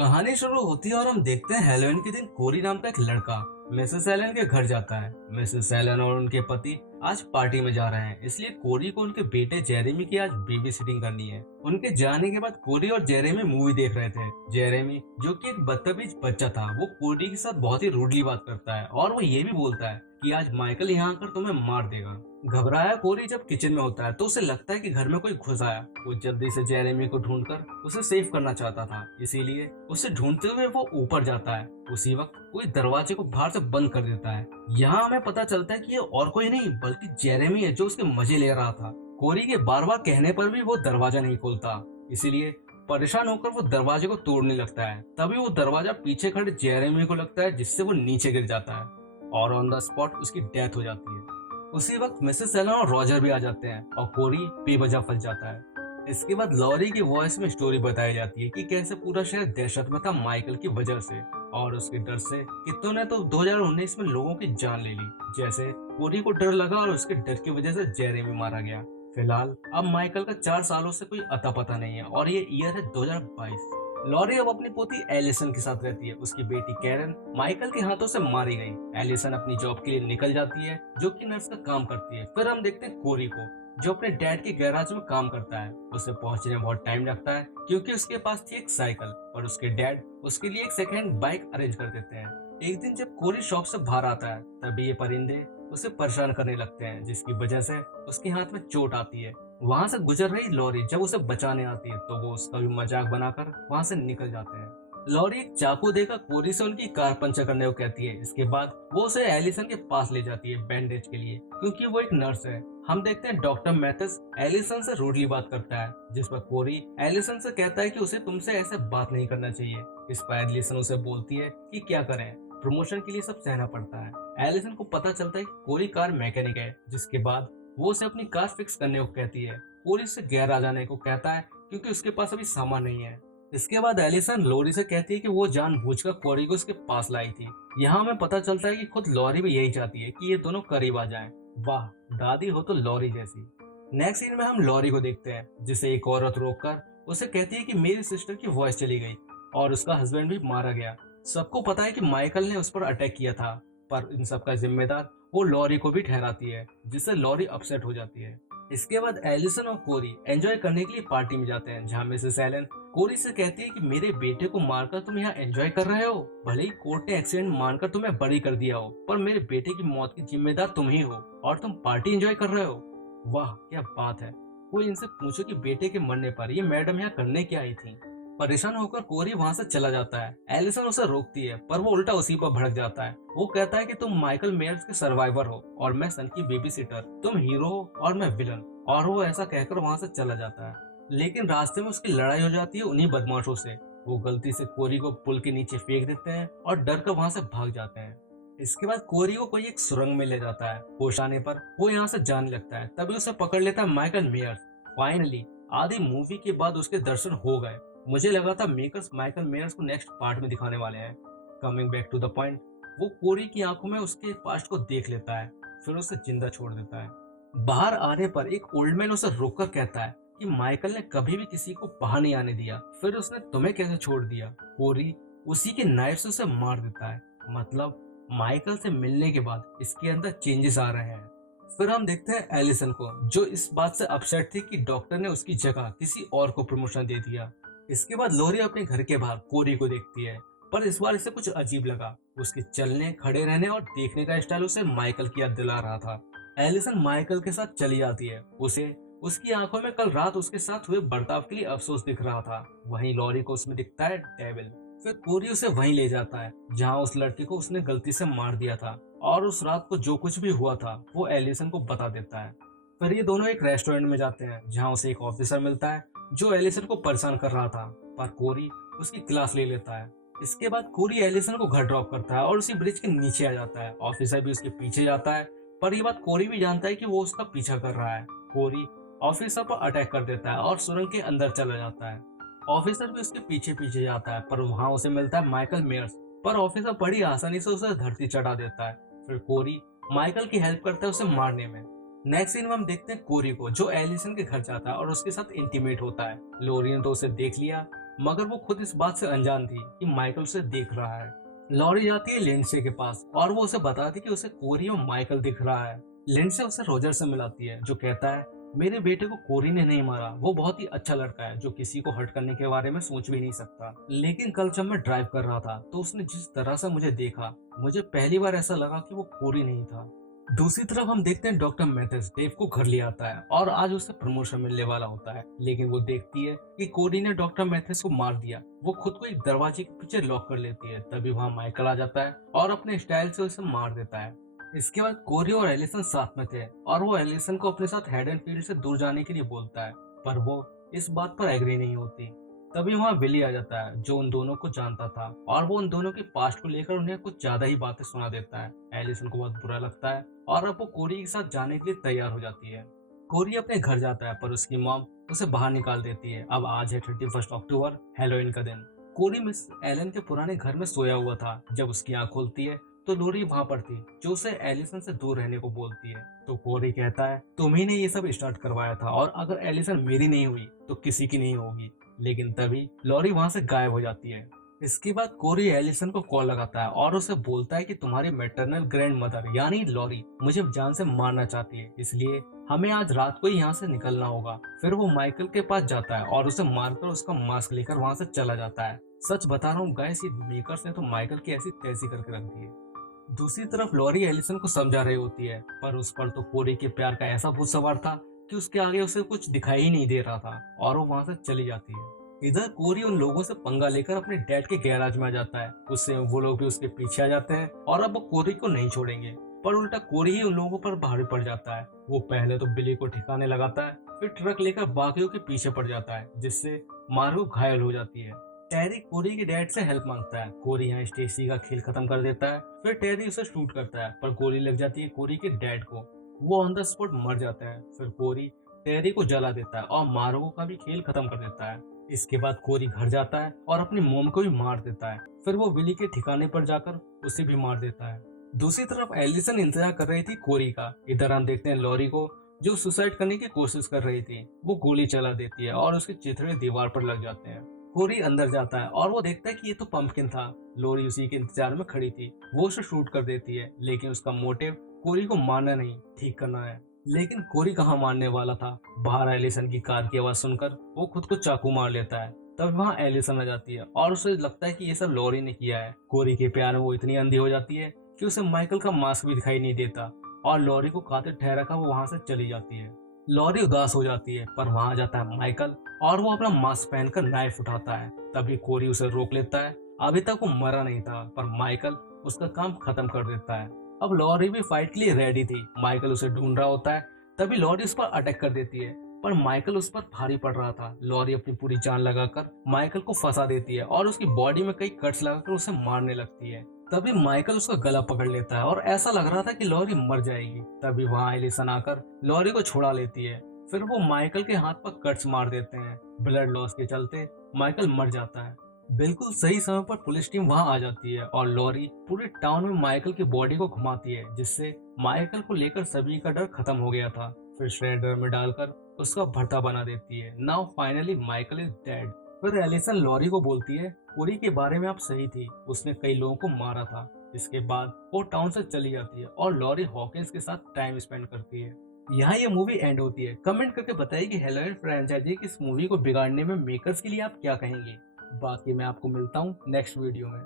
कहानी शुरू होती है और हम देखते हैं हेलोइन के दिन कोरी नाम का एक लड़का मिसेस एलन के घर जाता है। मिसेस एलन और उनके पति आज पार्टी में जा रहे हैं, इसलिए कोरी को उनके बेटे जेरेमी की आज बेबी सिटिंग करनी है। उनके जाने के बाद कोरी और जेरेमी मूवी देख रहे थे। जेरेमी जो कि एक बदतमीज बच्चा था, वो कोरी के साथ बहुत ही रूडली बात करता है और वो ये भी बोलता है कि आज माइकल यहाँ आकर तुम्हें मार देगा। घबराया कोरी जब किचन में होता है तो उसे लगता है कि घर में कोई घुस आया। वो जल्दी से जेरेमी को ढूंढकर उसे सेव करना चाहता था, इसीलिए उसे ढूंढते हुए वो ऊपर जाता है। उसी वक्त कोई दरवाजे को बाहर से बंद कर देता है। यहाँ हमें पता चलता है कि ये और कोई नहीं बल्कि जेरेमी है, जो उसके मजे ले रहा था। कोरी के बार बार कहने पर भी वो दरवाजा नहीं खोलता, इसीलिए परेशान होकर वो दरवाजे को तोड़ने लगता है। तभी वो दरवाजा पीछे खड़े जेरेमी को लगता है, जिससे वो नीचे गिर जाता है और ऑन द स्पॉट उसकी डेथ हो जाती है। उसी वक्त मिसेस एलन और रॉजर भी आ जाते हैं और कोरी बेवजह फंस जाता है। इसके बाद लॉरी की वॉइस में स्टोरी बताई जाती है कि कैसे पूरा शहर दहशत में था माइकल की वजह से, और उसके डर से कितनों ने तो 2019 में लोगों की जान ले ली। जैसे कोरी को डर लगा और उसके डर की वजह से जेरेमी मारा गया। फिलहाल अब माइकल का 4 सालों से कोई अता पता नहीं है और ये ईयर है 2022। लॉरी अब अपनी पोती एलिसन के साथ रहती है। उसकी बेटी कैरन माइकल के हाथों से मारी गई। एलिसन अपनी जॉब के लिए निकल जाती है, जो कि नर्स का काम करती है। फिर हम देखते हैं कोरी को, जो अपने डैड के गैराज में काम करता है। उसे पहुंचने में बहुत टाइम लगता है क्योंकि उसके पास थी एक साइकिल, और उसके डैड उसके लिए एक सेकेंड हैंड बाइक अरेंज कर देते हैं। एक दिन जब कोरी शॉप से बाहर आता है, तभी ये परिंदे उसे परेशान करने लगते हैं, जिसकी वजह से उसके हाथ में चोट आती है। वहाँ से गुजर रही लॉरी जब उसे बचाने आती है तो वो उसका भी मजाक बनाकर वहाँ से निकल जाते हैं। लॉरी एक चाकू देकर कोरी से उनकी कार पंचर करने को कहती है। इसके बाद वो उसे एलिसन के पास ले जाती है बैंडेज के लिए, क्योंकि वो एक नर्स है। हम देखते हैं डॉक्टर मैथस एलिसन से रूडली बात करता है, जिस पर कोरी एलिसन से कहता है कि उसे तुमसे ऐसे बात नहीं करना चाहिए। इस पर एलिसन उसे बोलती है कि क्या करें, प्रमोशन के लिए सब सहना पड़ता है। एलिसन को पता चलता है कि कोरी कार मैकेनिक है, जिसके बाद वो उसे अपनी कार फिक्स करने को कहती है। कोरी से गैराज आने को कहता है क्योंकि उसके पास अभी सामान नहीं है। इसके बाद एलिसन लॉरी से कहती है कि वो जानबूझकर कोरी को उसके पास लाई थी। यहाँ हमें पता चलता है कि खुद लॉरी भी यही चाहती है कि ये दोनों करीब आ जाएं। वाह, दादी हो तो लॉरी जैसी। नेक्स्ट सीन में हम लॉरी को देखते हैं, जिसे एक औरत रोककर उसे कहती है कि मेरी सिस्टर की वॉइस चली गई और उसका हस्बैंड भी मारा गया। सबको पता है कि माइकल ने उस पर अटैक किया था, पर इन सब का जिम्मेदार वो लॉरी को भी ठहराती है, जिससे लॉरी अपसेट हो जाती है। इसके बाद एलिसन और कोरी एंजॉय करने के लिए पार्टी में जाते हैं, जहाँ मिसेस एलन कोरी से कहती है कि मेरे बेटे को मारकर तुम यहाँ एंजॉय कर रहे हो। भले ही कोर्ट ने एक्सीडेंट मानकर तुम्हें बरी कर दिया हो, पर मेरे बेटे की मौत की जिम्मेदार तुम ही हो और तुम पार्टी एंजॉय कर रहे हो। वाह क्या बात है। कोई इनसे पूछो कि बेटे के मरने पर ये मैडम यहाँ करने क्या आई थी। परेशान होकर कोरी वहाँ से चला जाता है। एलिसन उसे रोकती है, पर वो उल्टा उसी पर भड़क जाता है। वो कहता है कि तुम माइकल मेयर्स के सर्वाइवर हो और मैं सन की बेबी सिटर, तुम हीरो हो और मैं विलन। और वो ऐसा कहकर वहाँ से चला जाता है। लेकिन रास्ते में उसकी लड़ाई हो जाती है उन्हीं बदमाशों से। वो गलती से कोरी को पुल के नीचे फेंक देते हैं और डर कर वहाँ से भाग जाते हैं। इसके बाद कोरी को कोई एक सुरंग में ले जाता है। होश आने पर वो यहाँ से जाने लगता है, तभी उसे पकड़ लेता है माइकल मेयर्स। फाइनली आधी मूवी के बाद उसके दर्शन हो गए। मुझे लगा था मेकर्स माइकल मेयर्स को नेक्स्ट पार्ट में दिखाने वाले हैं। Coming back to the point, वो कोरी की आंखों में उसके पास्ट को देख लेता है, फिर उसे जिंदा छोड़ देता है। बाहर आने पर एक ओल्ड मैन उसे रोककर कहता है कि माइकल ने कभी भी किसी को बाहर नहीं आने दिया, फिर उसने तुम्हें कैसे छोड़ दिया। कोरी उसी के नाइफ से उसे मार देता है। मतलब माइकल से मिलने के बाद इसके अंदर चेंजेस आ रहे हैं। फिर हम देखते हैं एलिसन को, जो इस बात से अपसेट थी कि डॉक्टर ने उसकी जगह किसी और को प्रमोशन दे दिया। इसके बाद लॉरी अपने घर के बाहर कोरी को देखती है, पर इस बार इसे कुछ अजीब लगा। उसके चलने, खड़े रहने और देखने का स्टाइल उसे माइकल की याद दिला रहा था। एलिसन माइकल के साथ चली जाती है। उसे उसकी आंखों में कल रात उसके साथ हुए बर्ताव के लिए अफसोस दिख रहा था। वहीं लॉरी को उसमें दिखता है डेविल। फिर कोरी उसे वहीं ले जाता है जहां उस लड़के को उसने गलती से मार दिया था, और उस रात को जो कुछ भी हुआ था वो एलिसन को बता देता है। फिर ये दोनों एक रेस्टोरेंट में जाते हैं, जहां उसे एक ऑफिसर मिलता है जो एलिसन को परेशान कर रहा था, पर कोरी उसकी क्लास ले लेता है। इसके बाद कोरी एलिसन को घर ड्रॉप करता है और उसी ब्रिज के नीचे आ जाता है। ऑफिसर भी उसके पीछे जाता है, पर ये बात कोरी भी जानता है कि वो उसका पीछा कर रहा है। कोरी ऑफिसर पर अटैक कर देता है और सुरंग के अंदर चला जाता है। ऑफिसर भी उसके पीछे पीछे जाता है, पर वहाँ उसे मिलता है माइकल मेयर्स, पर ऑफिसर बड़ी आसानी से उसे धरती चढ़ा देता है। फिर कोरी माइकल की हेल्प करता है उसे मारने में। नेक्स्ट सीन में हम देखते हैं कोरी को, जो एलिसन के घर जाता है और उसके साथ इंटीमेट होता है। लॉरी ने तो उसे देख लिया। मगर वो खुद इस बात से अनजान थी कि माइकल उसे देख रहा है। लॉरी जाती है लिंडसे के पास और वो उसे बताती कि उसे कोरी और माइकल दिख रहा है। लिंडसे उसे रोजर से मिलाती है जो कहता है मेरे बेटे को कोरी ने नहीं मारा, वो बहुत ही अच्छा लड़का है जो किसी को हर्ट करने के बारे में सोच भी नहीं सकता। लेकिन कल जब मैं ड्राइव कर रहा था तो उसने जिस तरह से मुझे देखा, मुझे पहली बार ऐसा लगा कि वो कोरी नहीं था। दूसरी तरफ हम देखते हैं डॉक्टर मैथ्यूस डेव को घर ले आता है और आज उसे प्रमोशन मिलने वाला होता है, लेकिन वो देखती है कि कोरी ने डॉक्टर मैथ्यूस को मार दिया। वो खुद को एक दरवाजे के पीछे लॉक कर लेती है। तभी वहाँ माइकल आ जाता है और अपने स्टाइल से उसे मार देता है। इसके बाद कोरी और एलिसन साथ में थे और वो एलिसन को अपने साथ हेडनफील्ड से दूर जाने के लिए बोलता है, पर वो इस बात पर एग्री नहीं होती। तभी वहाँ विली आ जाता है जो उन दोनों को जानता था और वो उन दोनों के पास्ट को लेकर उन्हें कुछ ज्यादा ही बातें सुना देता है। एलिसन को बहुत बुरा लगता है और अब वो कोरी के साथ जाने के लिए तैयार हो जाती है। कोरी अपने घर जाता है पर उसकी मॉम उसे बाहर निकाल देती है। अब आज है 31 अक्टूबर, हैलोवीन का दिन। कोरी मिस एलन के पुराने घर में सोया हुआ था। जब उसकी आंख खुलती है तो लोरी वहाँ पर थी जो उसे एलिसन से दूर रहने को बोलती है। तो कोरी कहता है तुम्ही ने ये सब स्टार्ट करवाया था और अगर एलिसन मेरी नहीं हुई तो किसी की नहीं होगी। लेकिन तभी लॉरी वहाँ से गायब हो जाती है। इसके बाद कोरी एलिसन को कॉल लगाता है और उसे बोलता है कि तुम्हारी मैटरनल ग्रैंड मदर यानी लॉरी मुझे जान से मारना चाहती है, इसलिए हमें आज रात को ही यहाँ से निकलना होगा। फिर वो माइकल के पास जाता है और उसे मारकर उसका मास्क लेकर वहाँ से चला जाता है। सच बता रहा हूँ गाइस, ये मेकर्स ने तो माइकल की ऐसी तैसी करके रख दी है। दूसरी तरफ लॉरी एलिसन को समझा रही होती है पर उस पर तो कोरी के प्यार का ऐसा भूत सवार था कि उसके आगे उसे कुछ दिखाई ही नहीं दे रहा था और वो वहाँ से चली जाती है। इधर कोरी उन लोगों से पंगा लेकर अपने डैड के गैराज में आ जाता है। उससे वो लोग भी उसके पीछे आ जाते हैं और अब वो कोरी को नहीं छोड़ेंगे, पर उल्टा कोरी ही उन लोगों पर भारी पड़ जाता है। वो पहले तो बिली को ठिकाने लगाता है, फिर ट्रक लेकर बाकियों के पीछे पड़ जाता है जिससे मार्गो घायल हो जाती है। टेरी कोरी के डैड से हेल्प मांगता है। कोरी यहाँ स्टेसी का खेल खत्म कर देता है। फिर टेरी उसे शूट करता है पर गोली लग जाती है कोरी के डैड को। वो ऑन द स्पॉट मर जाता है। फिर कोरी टेरी को जला देता है और मार्गो का भी खेल खत्म कर देता है। इसके बाद कोरी घर जाता है और अपनी मोम को भी मार देता है। फिर वो विली के ठिकाने पर जाकर उसे भी मार देता है। दूसरी तरफ एलिसन इंतजार कर रही थी कोरी का। इधर हम देखते हैं लॉरी को जो सुसाइड करने की कोशिश कर रही थी। वो गोली चला देती है और उसके चिथड़े दीवार पर लग जाते हैं। कोरी अंदर जाता है और वो देखता है कि ये तो पंपकिन था। लॉरी उसी के इंतजार में खड़ी थी। वो उसे शूट कर देती है, लेकिन उसका मोटिव कोरी को मारना नहीं, ठीक करना है। लेकिन कोरी कहाँ मारने वाला था। बाहर एलिसन की कार की आवाज सुनकर वो खुद को चाकू मार लेता है। तब वहाँ एलिसन आ जाती है और उसे लगता है कि ये सब लॉरी ने किया है। कोरी के प्यार में वो इतनी अंधी हो जाती है कि उसे माइकल का मास्क भी दिखाई नहीं देता और लॉरी को कातिल ठहरा कर वो वहाँ से चली जाती है। लॉरी उदास हो जाती है पर वहाँ जाता है माइकल और वो अपना मास्क पहनकर नाइफ उठाता है। तभी कोरी उसे रोक लेता है। अभी तक वो मरा नहीं था पर माइकल उसका काम खत्म कर देता है। अब लॉरी भी फाइट के लिए रेडी थी। माइकल उसे ढूंढ रहा होता है। तभी लॉरी उस पर अटैक कर देती है पर माइकल उस पर भारी पड़ रहा था। लॉरी अपनी पूरी जान लगाकर माइकल को फंसा देती है और उसकी बॉडी में कई कट्स लगाकर उसे मारने लगती है। तभी माइकल उसका गला पकड़ लेता है और ऐसा लग रहा था कि लॉरी मर जाएगी। तभी वहाँ एलिसन आकर लॉरी को छुड़ा लेती है। फिर वो माइकल के हाथ पर कट्स मार देते हैं। ब्लड लॉस के चलते माइकल मर जाता है। बिल्कुल सही समय पर पुलिस टीम वहां आ जाती है और लॉरी पूरे टाउन में माइकल की बॉडी को घुमाती है, जिससे माइकल को लेकर सभी का डर खत्म हो गया था। फिर श्रेडर में डालकर उसका भर्ता बना देती है। Now finally Michael is dead. फिर एलिसन लॉरी को बोलती है कोरी के बारे में आप सही थी, उसने कई लोगों को मारा था। इसके बाद वो टाउन से चली जाती है और लॉरी हॉकिंस के साथ टाइम स्पेंड करती है। यहाँ ये मूवी एंड होती है। कमेंट करके बताइए कि हैलोवीन फ्रेंचाइजी की इस मूवी को बिगाड़ने में मेकर्स के लिए आप क्या कहेंगे। बाकी मैं आपको मिलता हूँ नेक्स्ट वीडियो में।